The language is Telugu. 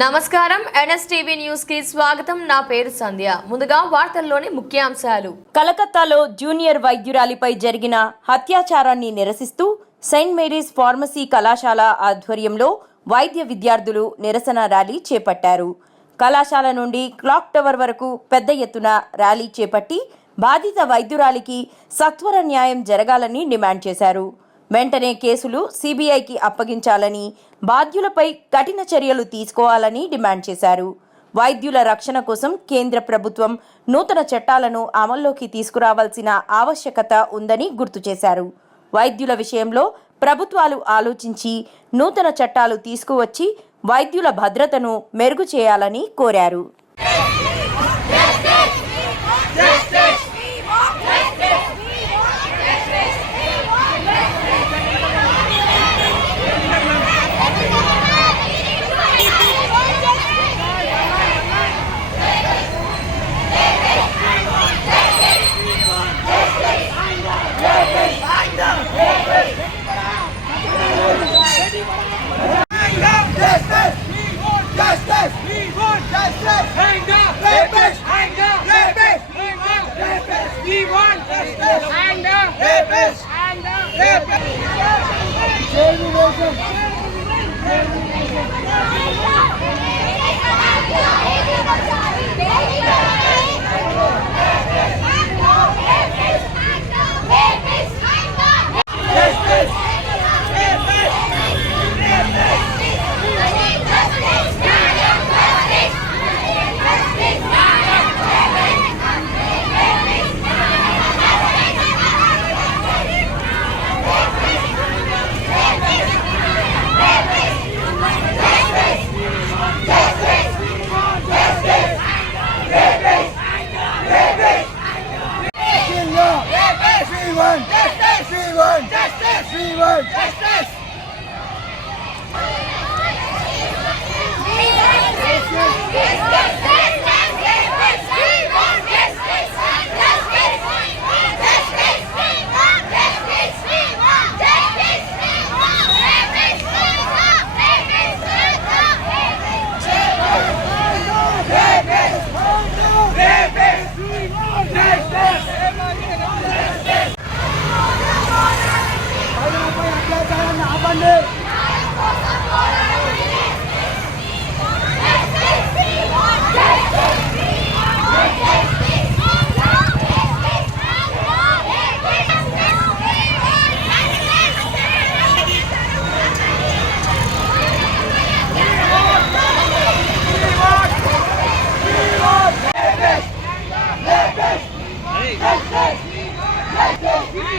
నమస్కారం. ఎన్ఎస్టీవీ న్యూస్కి స్వాగతం. నా పేరు సంధ్య. ముందుగా వార్తల్లోని ముఖ్యాంశాలు. కలకత్తాలో జూనియర్ వైద్యురాలిపై జరిగిన అత్యాచారాన్ని నిరసిస్తూ సెయింట్ మేరీస్ ఫార్మసీ కళాశాల ఆధ్వర్యంలో వైద్య విద్యార్థులు నిరసన ర్యాలీ చేపట్టారు. కళాశాల నుండి క్లాక్ టవర్ వరకు పెద్ద ఎత్తున ర్యాలీ చేపట్టి బాధిత వైద్యురాలికి సత్వర న్యాయం జరగాలని డిమాండ్ చేశారు. వెంటనే కేసులు సిబిఐకి అప్పగించాలని బాధ్యులపై కఠిన చర్యలు తీసుకోవాలని డిమాండ్ చేశారు. వైద్యుల రక్షణ కోసం కేంద్ర ప్రభుత్వం నూతన చట్టాలను అమల్లోకి తీసుకురావాల్సిన ఆవశ్యకత ఉందని గుర్తు చేశారు. వైద్యుల విషయంలో ప్రభుత్వాలు ఆలోచించి నూతన చట్టాలు తీసుకువచ్చి వైద్యుల భద్రతను మెరుగు చేయాలని కోరారు. Justice! We want justice! Hang up! Rapists! Hang up! Rapists! Hang up! Rapists! We want justice! Hang up! Rapists! Hang up! Rapists! Rapists! We want justice! We want justice! We want justice!